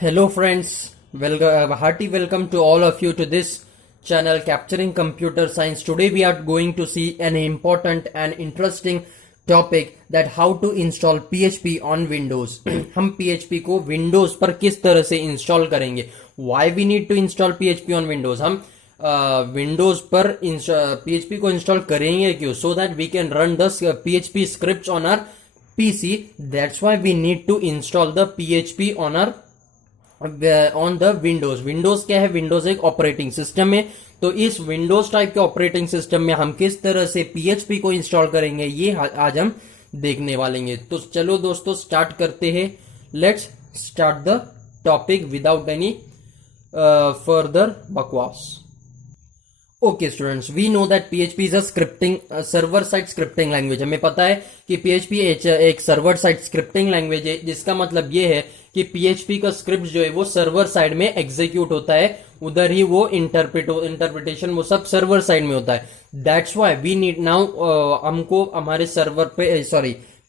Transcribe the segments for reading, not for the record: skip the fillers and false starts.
Hello, friends. Hearty welcome to all of you to this channel Capturing Computer Science. Today, we are going to see an important and interesting topic that how to install PHP on Windows. हम PHP को Windows पर किस तरह से install करेंगे? Why we need to install PHP on Windows? हम Windows पर PHP को इंस्टॉल करेंगे क्यों? So that we can run the PHP scripts on our PC. That's why we need to install the PHP on the Windows क्या है? Windows एक operating system है। तो इस विंडोज टाइप के ऑपरेटिंग सिस्टम में हम किस तरह से पीएचपी को इंस्टॉल करेंगे ये आज हम देखने वाले हैं। तो चलो दोस्तों स्टार्ट करते हैं। Let's start the topic without any further बकवास। Okay students, we know that PHP is a scripting server side scripting language. हमें पता है कि PHP एक सर्वर साइड स्क्रिप्टिंग लैंग्वेज है, जिसका मतलब ये है कि PHP का स्क्रिप्ट जो है वो सर्वर साइड में एग्जीक्यूट होता है, उधर ही वो इंटरप्रिटेशन वो सब सर्वर साइड में होता है। That's why we need now हमको हमारे सर्वर पे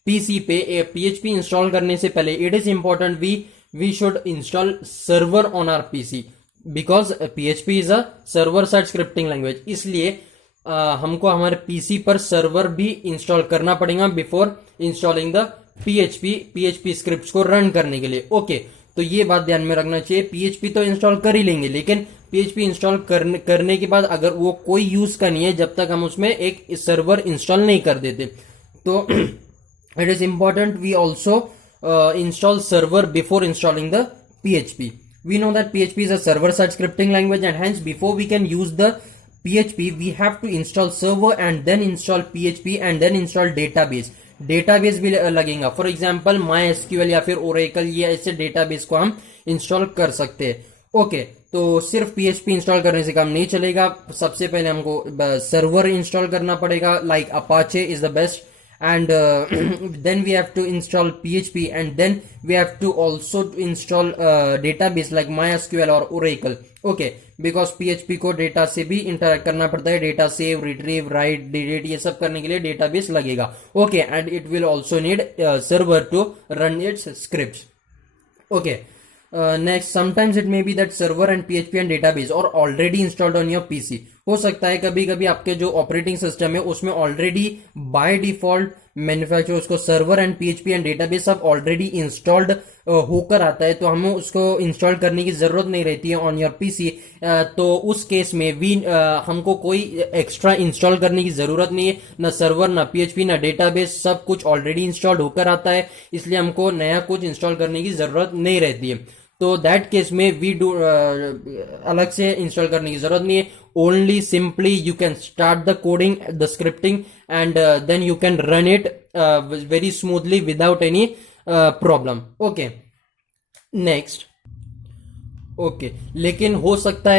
पीसी पे PHP इंस्टॉल करने से पहले it is important we should install server on our PC because PHP is a server side scripting language. इसलिए हमको हमारे पीसी पर सर्वर भी इंस्टॉल करना पड़ेगा before installing the PHP scripts को रन करने के लिए। ओके, तो ये बात ध्यान में रखना चाहिए। PHP तो इंस्टॉल कर ही लेंगे, लेकिन PHP इंस्टॉल करने के बाद अगर वो कोई यूज का नहीं है जब तक हम उसमें एक सर्वर इंस्टॉल नहीं कर देते। तो it is important we also install server before installing the PHP. We know that PHP is a server-side scripting language, and hence before we can use the PHP, we have to install server and then install PHP and then install database. Database भी लगेगा, for example MySQL या फिर Oracle, ये ऐसे database को हम install कर सकते हैं। ओके, तो सिर्फ PHP इंस्टॉल करने से काम नहीं चलेगा। सबसे पहले हमको सर्वर इंस्टॉल करना पड़ेगा, like Apache is the best. And then we have to install PHP, and then we have to also install database like MySQL or Oracle. Okay, because PHP को डेटा से भी इंटरेक्ट करना पड़ता है, data save, retrieve, write, delete, ये सब करने के लिए डेटाबेस लगेगा। Okay, and it will also need server to run its scripts. Okay, next, sometimes it may be that server and PHP and database are already installed on your PC. हो सकता है कभी कभी आपके जो ऑपरेटिंग सिस्टम है उसमें already by default manufacture उसको server and PHP and database सब ऑलरेडी इंस्टॉल्ड होकर आता है, तो हमें उसको इंस्टॉल करने की जरूरत नहीं रहती है ऑन योर पीसी। तो उस केस में हमको कोई एक्स्ट्रा इंस्टॉल करने की जरूरत नहीं है, ना सर्वर ना PHP ना डेटाबेस, सब कुछ ऑलरेडी इंस्टॉल्ड होकर आता है, इसलिए हमको नया कुछ इंस्टॉल करने की जरूरत नहीं रहती है। तो दैट केस में वी डू अलग से इंस्टॉल करने की जरूरत नहीं है। Only simply you can start the coding, the scripting, and then you can run it very smoothly without any problem. Okay, next. Okay, लेकिन हो सकता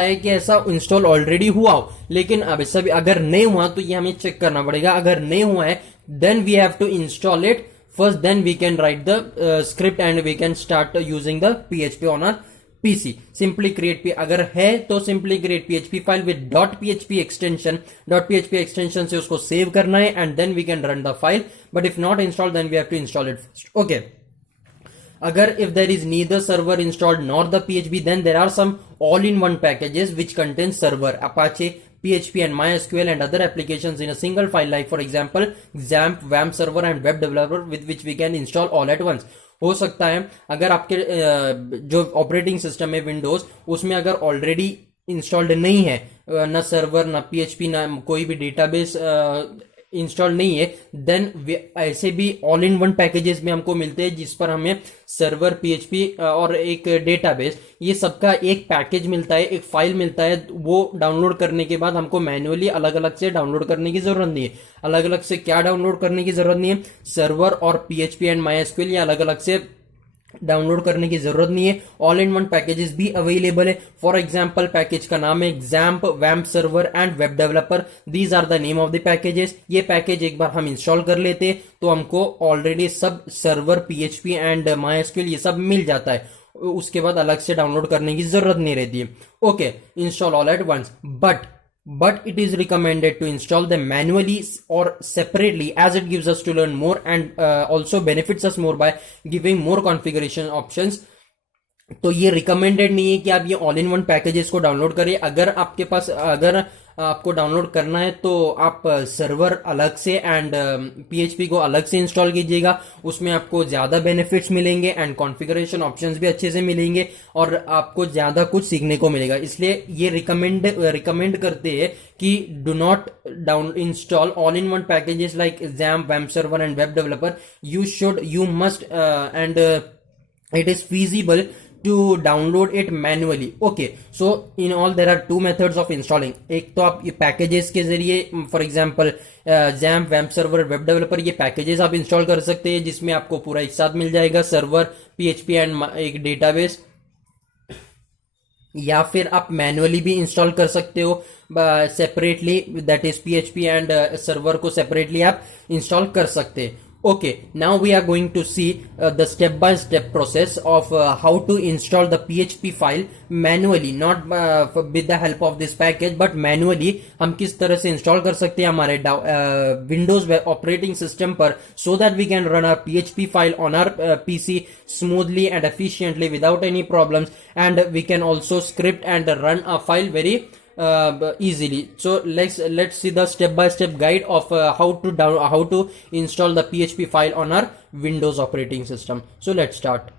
है कि ऐसा इंस्टॉल ऑलरेडी हुआ हो, लेकिन अब सभी अगर नहीं हुआ तो ये हमें चेक करना पड़ेगा। अगर नहीं हुआ है then we have to install it first, then we can write the script and we can start using the PHP on our PC. Simply create अगर है तो simply create PHP file with .php extension. .php extension से उसको save करना है and then we can run the file. But if not installed, then we have to install it first. Okay. अगर if there is neither server installed nor the PHP, then there are some all-in-one packages which contain server, Apache, PHP and MySQL and other applications in a single file, like for example XAMPP, WAMP server and web developer, with which we can install all at once. हो सकता है अगर आपके जो operating system है Windows उसमें अगर already installed नहीं है, ना सर्वर ना PHP ना कोई भी डेटाबेस इंस्टॉल नहीं है, देन ऐसे भी ऑल इन वन पैकेजेस में हमको मिलते हैं जिस पर हमें सर्वर, PHP और एक डेटाबेस, ये सबका एक पैकेज मिलता है, एक फाइल मिलता है। वो डाउनलोड करने के बाद हमको मैन्युअली अलग अलग से डाउनलोड करने की जरूरत नहीं है। अलग अलग से क्या डाउनलोड करने की जरूरत नहीं है? सर्वर और PHP एंड MySQL, ये अलग अलग से डाउनलोड करने की जरूरत नहीं है। ऑल इन वन पैकेजेस भी अवेलेबल है। फॉर एग्जांपल पैकेज का नाम है XAMPP, WAMP server and web developer. These are the name of the packages. ये पैकेज एक बार हम इंस्टॉल कर लेते तो हमको ऑलरेडी सब सर्वर, PHP एंड MySQL ये सब मिल जाता है, उसके बाद अलग से डाउनलोड करने की जरूरत नहीं रहती है। Okay, install all at once, but it is recommended to install them manually or separately, as it gives us to learn more and also benefits us more by giving more configuration options तो ये recommended नहीं है कि आप ये all in one packages को download करें। अगर आपके पास, अगर आपको डाउनलोड करना है तो आप सर्वर अलग से एंड पीएचपी को अलग से इंस्टॉल कीजिएगा। उसमें आपको ज्यादा बेनिफिट्स मिलेंगे एंड कॉन्फ़िगरेशन ऑप्शंस भी अच्छे से मिलेंगे और आपको ज्यादा कुछ सीखने को मिलेगा। इसलिए ये रिकमेंड करते हैं कि do not down install all in one packages like XAMPP, web server and web developer. You must and it is feasible to download it manually. Okay, so in all there are two methods of installing. एक तो आप ये packages के जरिए, for example XAMPP, web server, web developer, ये packages आप install कर सकते हैं जिसमें आपको पूरा एक साथ मिल जाएगा, सर्वर, पीएचपी एंड एक डेटाबेस। या फिर आप मैनुअली भी इंस्टॉल कर सकते हो separately, that is PHP and server को सेपरेटली आप इंस्टॉल कर सकते हैं। Okay, now we are going to see the step-by-step process of how to install the PHP file manually, not with the help of this package, but manually हम किस तरह से install कर सकते हैं हमारे विंडोज ऑपरेटिंग सिस्टम पर, so that we can run our PHP file on our PC smoothly and efficiently without any problems, and we can also script and run a file very easily. So let's see the step-by-step guide of how to install the PHP file on our Windows operating system. So let's start.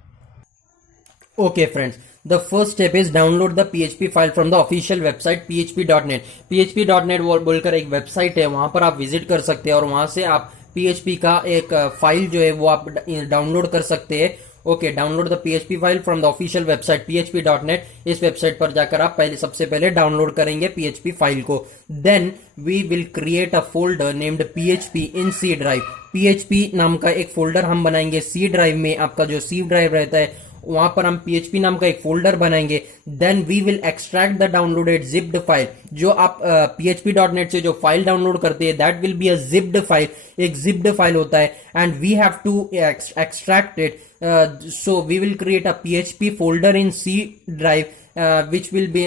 Okay friends, the first step is download the PHP file from the official website php.net. php.net बोलकर एक website है, वहां पर आप visit कर सकते हैं और वहां से आप PHP का एक फाइल जो है वो आप डाउनलोड कर सकते हैं। Okay, download the PHP file from the official website php.net। इस वेबसाइट पर जाकर आप सबसे पहले डाउनलोड करेंगे PHP फाइल को। Then we will create a folder named PHP in C drive. PHP नाम का एक फोल्डर हम बनाएंगे C ड्राइव में। आपका जो C ड्राइव रहता है वहां पर हम PHP नाम का एक फोल्डर बनाएंगे। Then we will extract the downloaded zipped file. जो आप php.net से जो फाइल डाउनलोड करते हैं that will be a zipped file, एक जिप्ड फाइल होता है, and we have to extract it. So we will create a PHP folder in C drive which will be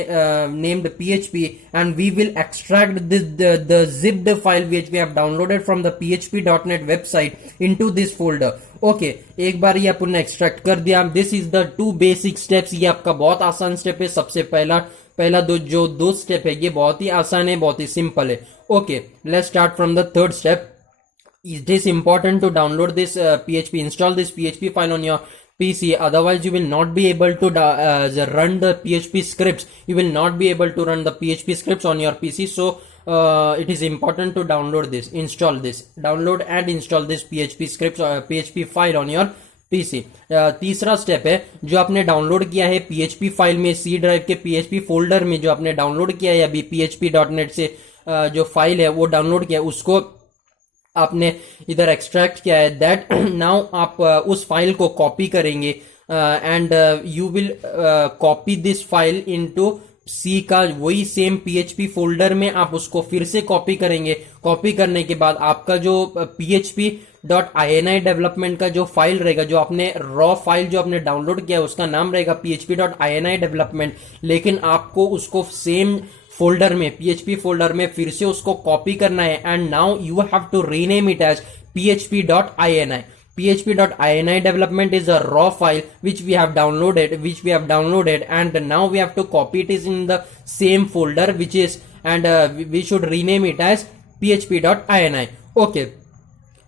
named PHP, and we will extract the zipped file which we have downloaded from the php.net website into this folder. Okay, एक बार ये अपन ने extract कर दिया। This is the two basic steps. ये आपका बहुत आसान step है। सबसे पहला दो स्टेप है ये बहुत ही आसान है, बहुत ही सिंपल है। Okay, let's start from the third step. It is important to download this PHP, install this PHP file on your PC. Otherwise, you will not be able to run the PHP scripts. You will not be able to run the PHP scripts on your PC. So, it is important to download this, install this, download and install this PHP scripts or PHP file on your PC. तीसरा step है, जो आपने download किया है PHP file में C drive के PHP folder में, जो आपने डाउनलोड किया है अभी php.net से जो फाइल है वो डाउनलोड किया है, उसको आपने इधर एक्सट्रैक्ट किया है। दैट नाउ आप उस फाइल को कॉपी करेंगे and you will copy this file into C का वही सेम PHP फोल्डर में आप उसको फिर से कॉपी करेंगे। कॉपी करने के बाद आपका जो php.ini डेवलपमेंट का जो फाइल रहेगा, जो आपने रॉ फाइल जो आपने डाउनलोड किया है उसका नाम रहेगा php.ini डेवलपमेंट, लेकिन आपको उसको सेम फोल्डर में, PHP फोल्डर में फिर से उसको कॉपी करना है, and now you have to rename it as php.ini. php.ini development is a raw file which we have downloaded, and now we have to copy it is in the same folder which is, and we should rename it as php.ini. Okay,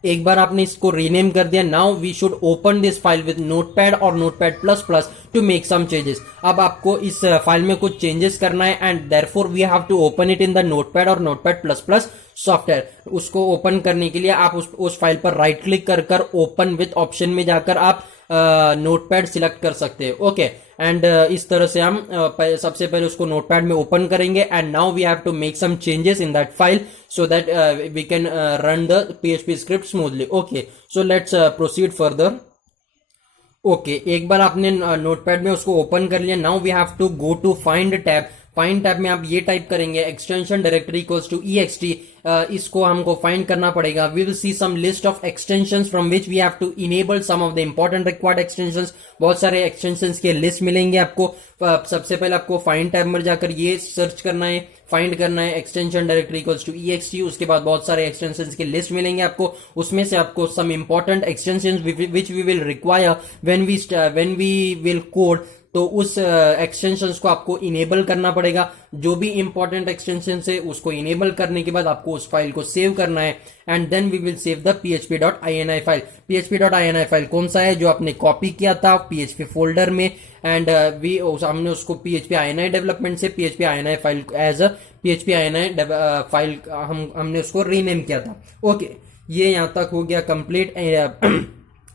एक बार आपने इसको rename कर दिया, now we should open this file with Notepad और Notepad plus plus to make some changes. अब आपको इस फाइल में कुछ चेंजेस करना है, and therefore we have to open it in the Notepad और नोटपैड प्लस प्लस सॉफ्टवेयर। उसको ओपन करने के लिए आप उस फाइल पर राइट क्लिक कर ओपन विद ऑप्शन में जाकर आप नोटपैड सिलेक्ट कर सकते हैं। ओके, एंड इस तरह से हम सबसे पहले उसको नोटपैड में ओपन करेंगे, and now we have to make some changes in that file so that we can run the PHP script smoothly. Okay, so let's proceed further. Okay, एक बार आपने नोटपैड में उसको ओपन कर लिया, now we have to go to find tab. Find tab में आप ये टाइप करेंगे extension directory equals to ext। इसको हमको फाइंड करना पड़ेगा। We will see some list of extensions from which we have to enable some of the important required extensions. बहुत सारे एक्सटेंशंस के लिस्ट मिलेंगे आपको। सबसे पहले आपको फाइंड टैब में जाकर ये सर्च करना है, फाइंड करना है extension directory equals to ext। उसके बाद बहुत सारे एक्सटेंशंस के लिस्ट मिलेंगे आपको। उसमें से आपको some important extensions which we will require when we will code तो उस एक्सटेंशंस को आपको इनेबल करना पड़ेगा। जो भी इंपॉर्टेंट एक्सटेंशन है उसको इनेबल करने के बाद आपको उस फाइल को सेव करना है and then we will save the php.ini file. php.ini file कौन सा है? जो आपने कॉपी किया था php फोल्डर में एंड हमने उसको php.ini डेवलपमेंट से php.ini file as a php.ini file हमने उसको रीनेम किया था। ओके, ये यहां तक हो गया कंप्लीट।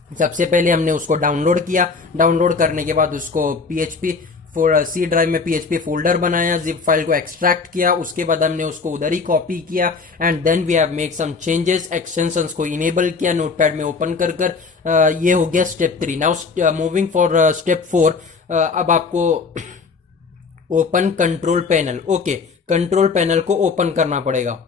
सबसे पहले हमने उसको डाउनलोड किया, डाउनलोड करने के बाद उसको PHP सी ड्राइव में PHP फोल्डर बनाया, जिप फाइल को एक्सट्रैक्ट किया, उसके बाद हमने उसको उधर ही कॉपी किया and then we have make some changes, extensions को इनेबल किया नोटपैड में ओपन कर ये हो गया step 3। Now moving for step 4। अब आपको open control panel. Okay, control panel को ओपन करना पड़ेगा।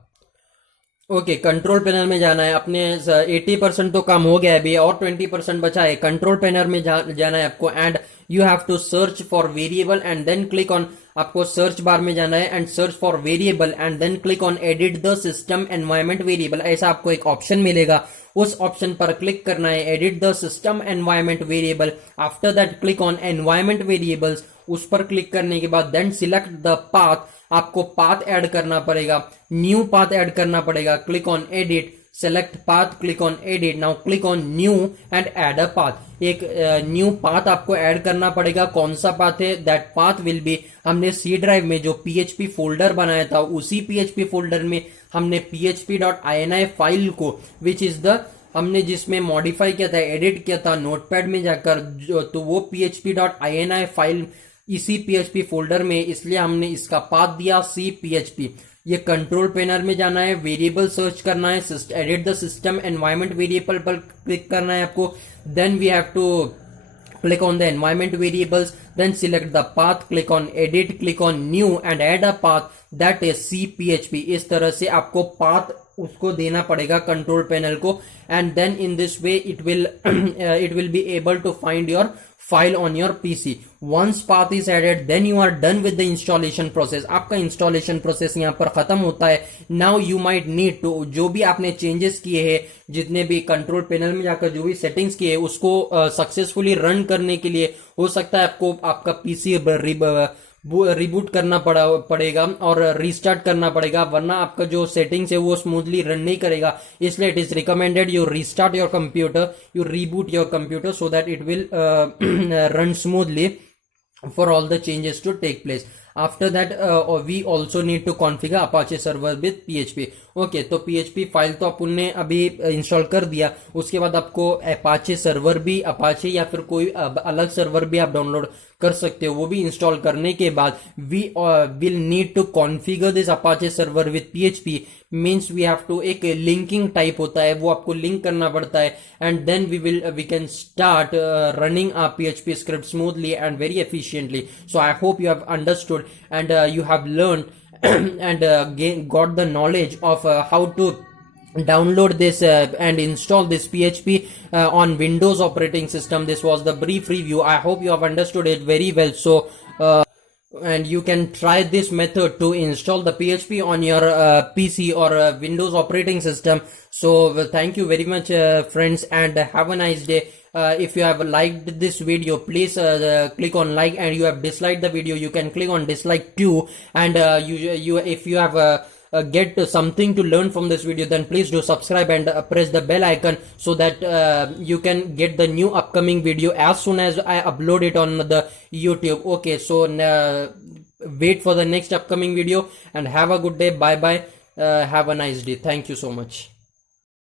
ओके, कंट्रोल पैनल में जाना है। अपने 80% तो काम हो गया है अभी और 20% बचा है। कंट्रोल पैनल में जाना है आपको and you have to search for variable and then click on, आपको सर्च बार में जाना है and search for variable and then click on edit the system environment variable. ऐसा आपको एक ऑप्शन मिलेगा, उस ऑप्शन पर क्लिक करना है, edit the system environment variable. After that click on environment variables, उस पर क्लिक करने के बाद देन सिलेक्ट द पाथ, आपको पाथ ऐड करना पड़ेगा, न्यू पाथ ऐड करना पड़ेगा। Click on edit, select path, click on edit, now click on new and add a path. एक न्यू पाथ आपको ऐड करना पड़ेगा। कौन सा पाथ है? दैट पाथ विल बी, हमने सी ड्राइव में जो PHP फोल्डर बनाया था उसी PHP फोल्डर में हमने php.ini फाइल को, विच इज द, हमने जिसमें मॉडिफाई किया था, एडिट किया था नोटपैड में जाकर, तो वो php.ini फाइल इसी PHP फोल्डर में, इसलिए हमने इसका पाथ दिया CPHP। ये कंट्रोल पैनल में जाना है, वेरिएबल सर्च करना है, edit the system environment variable पर क्लिक करना है आपको। Then we have to click on the environment variables, then select the path, click on edit, click on new and add a path that is CPHP। इस तरह से आपको path उसको देना पड़ेगा कंट्रोल पैनल को and then in this way it will be able to find your file on your PC। once path is added then you are done with the installation process। आपका installation process यहाँ पर खत्म होता है। now you might need to, जो भी आपने changes किए हैं, जितने भी कंट्रोल पैनल में जाकर जो भी सेटिंग्स किए उसको सक्सेसफुली रन करने के लिए हो सकता है आपको आपका पीसी रिबूट करना पड़ेगा और रीस्टार्ट करना पड़ेगा, वरना आपका जो सेटिंग्स है वो स्मूथली रन नहीं करेगा। इसलिए it is recommended you restart your computer, you reboot your computer so that it will run smoothly for all the changes to take place। after that we also need to configure Apache server with PHP। Okay, तो PHP file तो अपन अभी install कर दिया, उसके बाद आपको Apache server भी, Apache या फिर कोई अलग सर्वर भी आप डाउनलोड कर सकते हो। वो भी इंस्टॉल करने के बाद we will need to configure this Apache server with PHP। Means we have to, एक लिंकिंग टाइप होता है, वो आपको लिंक करना पड़ता है and then we can start running a PHP script smoothly and very efficiently. So I hope you have understood and you have learned and got the knowledge of how to download this and install this PHP on Windows operating system। This was the brief review. I hope you have understood it very well. So and you can try this method to install the PHP on your PC or Windows operating system। So thank you very much friends and have a nice day। if you have liked this video, please click on like, and you have disliked the video, you can click on dislike too। and if you have get something to learn from this video, then please do subscribe and press the bell icon so that you can get the new upcoming video as soon as I upload it on the YouTube। okay, so wait for the next upcoming video and have a good day। bye bye, have a nice day, thank you so much।